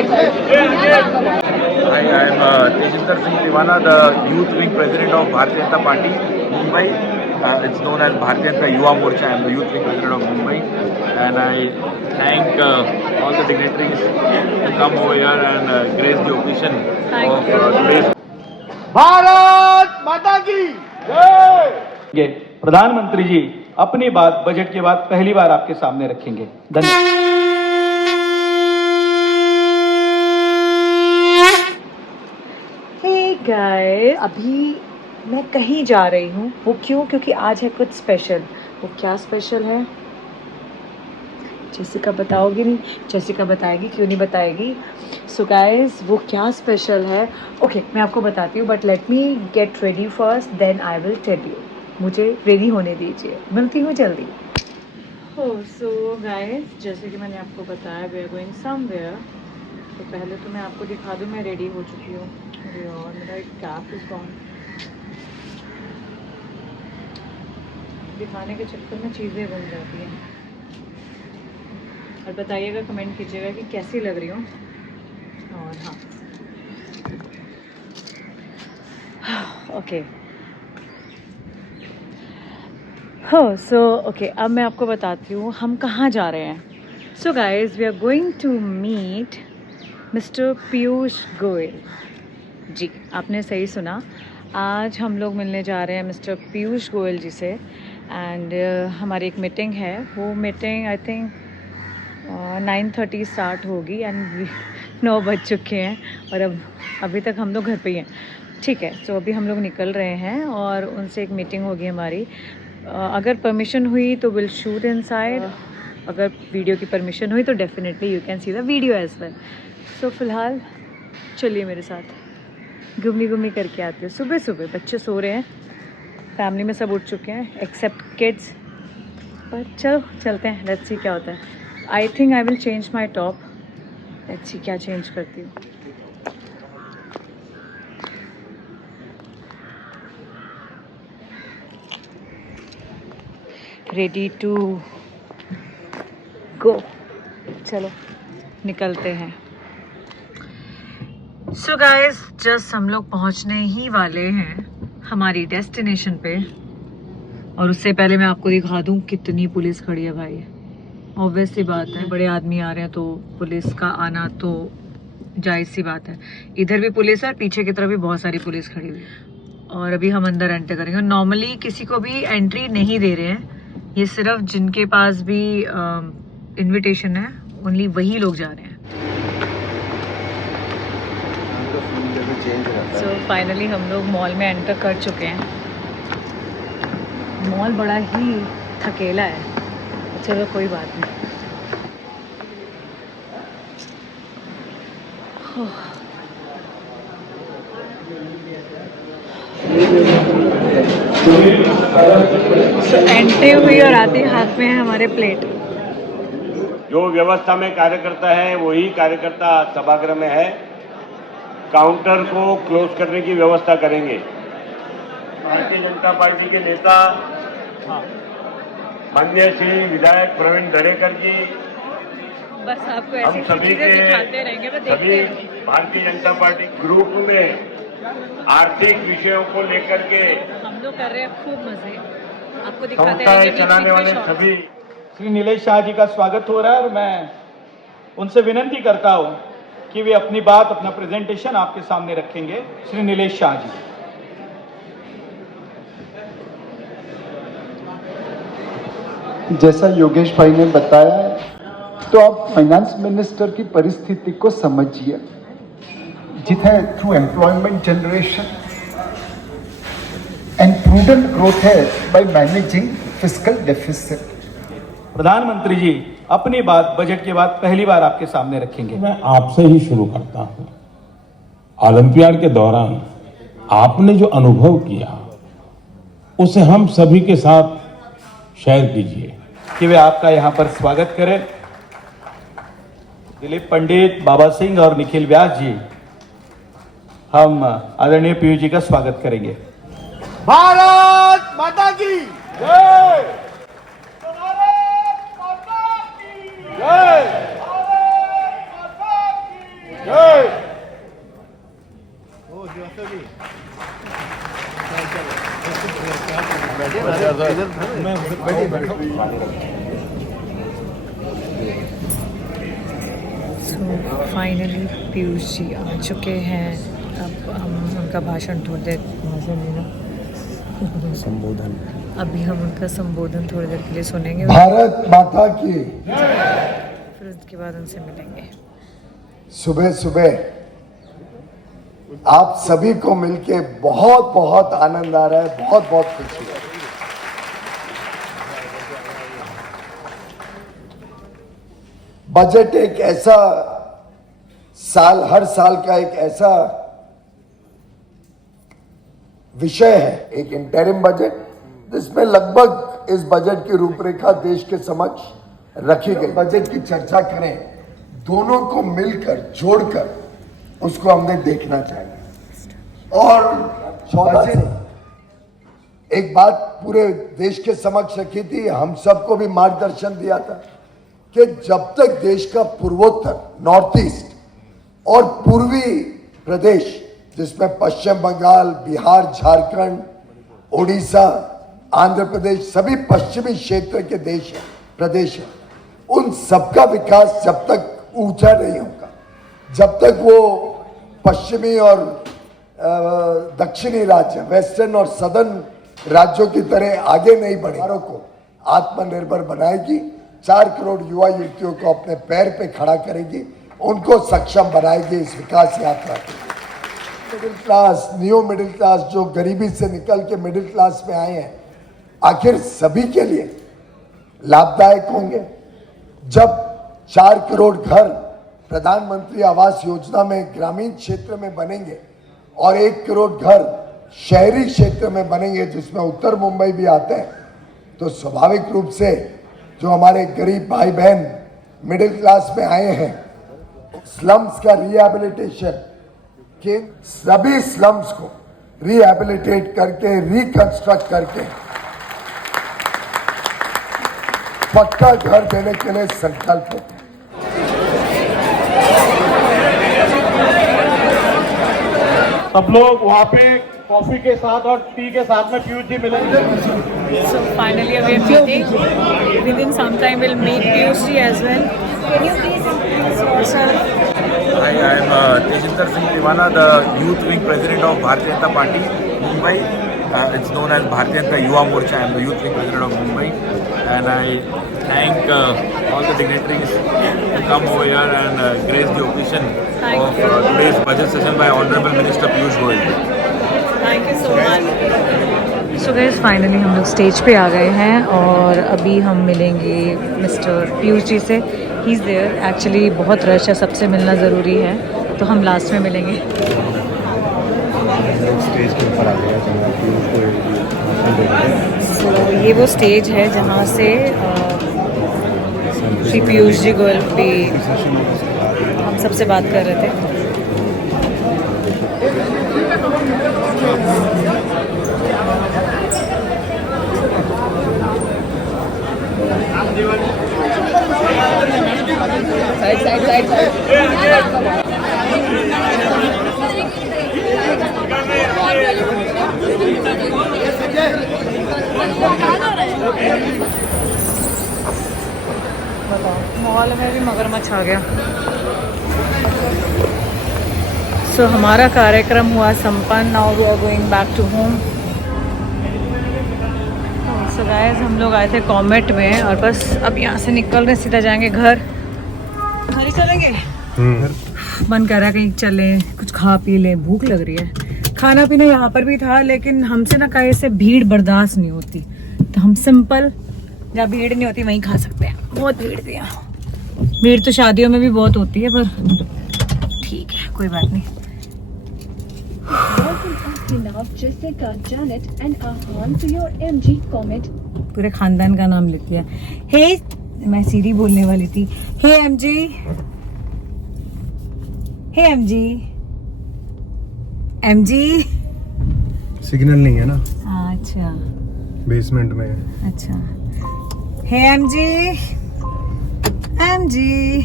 Hi, I am Tejinder Singh Tiwana, the Youth Wing President of Bharatiya Janata Party, Mumbai. It's known as Bharatiya Janata Yuva Morcha. I am the Youth Wing President of Mumbai, and I thank all the dignitaries to come over here and grace the occasion of today's. Bharat माता की जय। प्रधानमंत्री जी अपनी बात budget के बाद पहली बार आपके सामने रखेंगे। धन्यवाद। हे गाइस, अभी मैं कहीं जा रही हूँ। वो क्यों? क्योंकि आज है कुछ स्पेशल। वो क्या स्पेशल है जेसिका बताओगी? नहीं, जेसिका बताएगी। क्यों नहीं बताएगी? सो गाइस, वो क्या स्पेशल है ओके मैं आपको बताती हूँ, but let me get ready first, then I will tell you. मुझे रेडी होने दीजिए, मिलती हूँ जल्दी। हो सो गाइस, जैसे कि मैंने आपको बताया वी आर गोइंग समवेयर। तो पहले तो मैं आपको दिखा दूँ मैं रेडी हो चुकी हूँ। अरे यार, मेरा एक कैप इज गॉन। दिखाने के चक्कर में चीज़ें बन जाती हैं। और बताइएगा, कमेंट कीजिएगा कि कैसी लग रही हूँ। और हाँ ओके हो सो ओके, अब मैं आपको बताती हूँ हम कहाँ जा रहे हैं। So guys, we are going to meet mister Piyush Goyal ji. आपने सही सुना, आज हम लोग मिलने जा रहे हैं मिस्टर पीयूष गोयल जी से। एंड हमारी एक मीटिंग है। वो मीटिंग आई थिंक 9:30 स्टार्ट होगी एंड 9 बज चुके हैं और अभी तक हम लोग घर पे ही हैं। ठीक है, सो अभी हम लोग निकल रहे हैं और उनसे एक मीटिंग होगी हमारी। अगर परमिशन हुई तो विल शूट इनसाइड। अगर वीडियो की परमिशन हुई तो definitely you can see the video as well. So फिलहाल चलिए मेरे साथ, घूमनी घूमनी करके आती हूँ। सुबह सुबह बच्चे सो रहे हैं, फैमिली में सब उठ चुके हैं एक्सेप्ट किड्स। पर चलो चलते हैं, लेट्स सी क्या होता है। I think I will change my top. Let's see क्या चेंज करती हूँ। रेडी टू गो, चलो निकलते हैं। सो गाइस, जस्ट हम लोग पहुंचने ही वाले हैं हमारी डेस्टिनेशन पे। और उससे पहले मैं आपको दिखा दूं कितनी पुलिस खड़ी है भाई। ऑब्वियस सी बात है, बड़े आदमी आ रहे हैं तो पुलिस का आना तो जायज़ सी बात है। इधर भी पुलिस है और पीछे की तरफ भी बहुत सारी पुलिस खड़ी हुई है। और अभी हम अंदर एंटर करेंगे। नॉर्मली किसी को भी एंट्री नहीं दे रहे हैं, ये सिर्फ जिनके पास भी इनविटेशन है ओनली वही लोग जा रहे हैं। सो फाइनली हम लोग मॉल में एंटर कर चुके हैं। मॉल बड़ा ही थकेला है, चलो कोई बात नहीं। एंट्री हुई और आते हाथ में है हमारे प्लेट। जो व्यवस्था में कार्यकर्ता है वही कार्यकर्ता सभागृह में है। काउंटर को क्लोज करने की व्यवस्था करेंगे। भारतीय जनता पार्टी के नेता माननीय श्री विधायक प्रवीण दरेकर जी, बस आपको हम ऐसी सभी चीजें के दिखाते रहेंगे, बस देखते सभी हैं। भारतीय जनता पार्टी ग्रुप में आर्थिक विषयों को लेकर के हम लोग कर रहे हैं खूब मजे, आपको दिखाते संस्थाएं रहेंगे चलाने वाले सभी। श्री नीलेश शाह जी का स्वागत हो रहा है और मैं उनसे विनती करता हूँ कि वे अपनी बात, अपना प्रेजेंटेशन आपके सामने रखेंगे। श्री नीलेश शाह जी। जैसा योगेश भाई ने बताया तो आप फाइनेंस मिनिस्टर की परिस्थिति को समझिए, जिथे through employment generation and prudent growth है बाय मैनेजिंग फिस्कल डेफिसिट। प्रधानमंत्री जी अपनी बात बजट के बाद पहली बार आपके सामने रखेंगे। मैं आपसे ही शुरू करता हूं। ओलंपियाड के दौरान आपने जो अनुभव किया उसे हम सभी के साथ शेयर कीजिए। कि वे आपका यहाँ पर स्वागत करें। दिलीप पंडित, बाबा सिंह और निखिल व्यास जी, हम आदरणीय पीयूष जी का स्वागत करेंगे। भारत माता की जय। भारत माता की जय। भारत माता की तो फाइनली पीयूष जी आ चुके हैं। अब हम उनका भाषण थोड़ी देर संबोधन अभी हम उनका संबोधन थोड़ी देर के लिए सुनेंगे, भारत माता की फिर उसके बाद उनसे मिलेंगे। सुबह सुबह आप सभी को मिलके बहुत बहुत आनंद आ रहा है, बहुत बहुत खुशी है। बजट एक ऐसा साल, हर साल का एक ऐसा विषय है, एक इंटरिम बजट, जिसमें लगभग इस बजट की रूपरेखा देश के समक्ष रखी गई। बजट की चर्चा करें, दोनों को मिलकर जोड़कर उसको हमने देखना चाहिए। और बजट एक बात पूरे देश के समक्ष रखी थी, हम सबको भी मार्गदर्शन दिया था कि जब तक देश का पूर्वोत्तर, नॉर्थ ईस्ट और पूर्वी प्रदेश जिसमें पश्चिम बंगाल, बिहार, झारखंड, ओडिशा, आंध्र प्रदेश, सभी पश्चिमी क्षेत्र के देश हैं, प्रदेश हैं, उन सबका विकास जब तक ऊंचा नहीं होगा, जब तक वो पश्चिमी और दक्षिणी राज्य, वेस्टर्न और सदर्न राज्यों की तरह आगे नहीं बढ़े, को आत्मनिर्भर बनाएगी, 4 करोड़ युवा युवतियों को अपने पैर पे खड़ा करेगी, उनको सक्षम बनाएगी इस विकास यात्रा के। Middle class, new middle class, जो गरीबी से निकल के मिडिल क्लास में आए हैं, आखिर सभी के लिए लाभदायक होंगे। जब 4 करोड़ घर प्रधानमंत्री आवास योजना में ग्रामीण क्षेत्र में बनेंगे और 1 करोड़ घर शहरी क्षेत्र में बनेंगे, जिसमें उत्तर मुंबई भी आते हैं, तो स्वाभाविक रूप से जो हमारे गरीब भाई बहन मिडिल क्लास में आए हैं, स्लम्स का रिहैबिलिटेशन, कि सभी स्लम्स को रिहैबिलिटेट करके, रिकंस्ट्रक्ट करके पक्का घर देने के लिए संकल्प है। सब लोग वहाँ पे कॉफी के साथ और टी के साथ में पीयूष जी मिलेंगे। So finally we are meeting. Within some time we'll meet Piyush ji as well. Can you please introduce yourself? Hi, I am Tejinder Singh Tiwana, the Youth Wing President of Bharatiya Janata Party, Mumbai. It's known as Bharatiya Janata Yuva Morcha. I am the Youth Wing President of Mumbai, and I thank all the dignitaries to come over here and grace the occasion of today's budget session by Honorable Minister Piyush Goyal. Thank you so much. So guys, finally हम लोग stage पे आ गए हैं और अभी हम मिलेंगे mister Piyush ji से। ही इज़ देयर, एक्चुअली बहुत रश है, सबसे मिलना ज़रूरी है, तो हम लास्ट में मिलेंगे। स्टेज के ऊपर आ गया तो ये वो स्टेज है जहाँ से श्री पीयूष जी गोयल भी हम सबसे बात कर रहे थे। मॉल में भी मगरमच्छ आ गया। सो हमारा कार्यक्रम हुआ संपन्न। Now we are going back to home. So guys, हम लोग आए थे कॉमेट में और बस अब यहाँ से निकल रहे, सीधा जाएंगे घर ही चलेंगे। मन कर रहा है कहीं चले, कुछ खा पी ले, भूख लग रही है। खाना पीना यहाँ पर भी था, लेकिन हमसे ना कहीं से भीड़ बर्दाश्त नहीं होती, तो हम सिंपल जहाँ भीड़ नहीं होती वहीं खा सकते हैं। बहुत भीड़ थी यहाँ। भीड़ तो शादियों में भी बहुत होती है, पर ठीक है, कोई बात नहीं। पूरे खानदान का नाम लेती है। हे, मैं सीरी बोलने वाली थी। हे एमजी, हे एमजी, एमजी। सिग्नल नहीं है ना, अच्छा बेसमेंट में। अच्छा, हे एमजी, एमजी।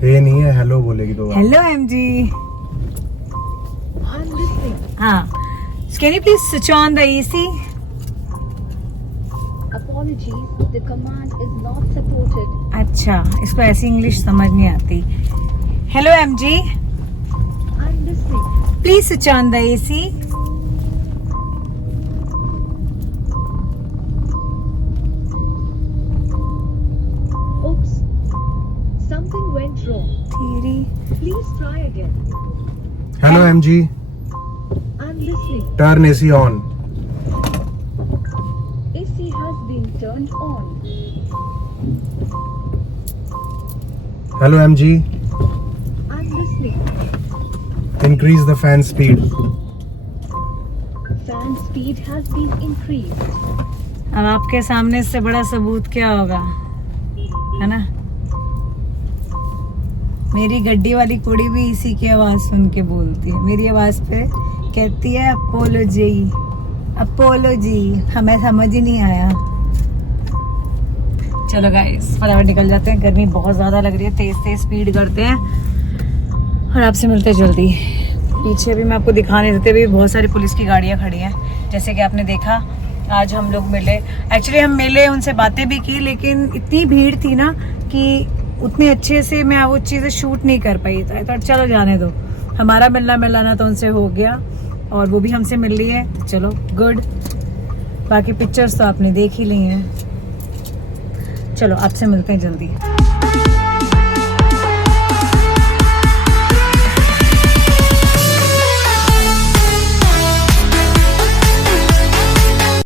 हे नहीं है, हेलो बोलेगी तो। Hello MG. हाँ, can you please switch on the AC? Apologies, the command is not supported. अच्छा, इसको ऐसी इंग्लिश समझ नहीं आती। Hello, MG. I'm listening. Please switch on the AC. Oops. Something went wrong. तेरी Please try again. Hello MG, I'm listening. Turn AC on. AC has been turned on. Hello MG, I'm listening. Increase the fan speed. Fan speed has been increased. अब आपके सामने इससे बड़ा सबूत क्या होगा, है ना? मेरी गड्डी वाली कुड़ी भी इसी की आवाज सुन के बोलती है, मेरी आवाज पे कहती है अपोलोजी, अपोलोजी. हमें समझ ही नहीं आया. चलो गाइस, फटाफट निकल जाते हैं, गर्मी बहुत ज़्यादा लग रही है, तेज़ तेज़ स्पीड करते हैं और आपसे मिलते हैं जल्दी. पीछे भी मैं आपको दिखा नहीं देते, भी बहुत सारी पुलिस की गाड़ियाँ खड़ी हैं. जैसे कि आपने देखा, आज हम लोग मिले, एक्चुअली हम मिले, उनसे बातें भी की, लेकिन इतनी भीड़ थी ना कि उतने अच्छे से मैं वो चीज़ें शूट नहीं कर पाई. तो चलो जाने दो, हमारा मिलना मिलाना तो उनसे हो गया और वो भी हमसे मिल रही है, तो चलो गुड. बाकी पिक्चर्स तो आपने देख ही ली हैं. चलो आपसे मिलते हैं जल्दी.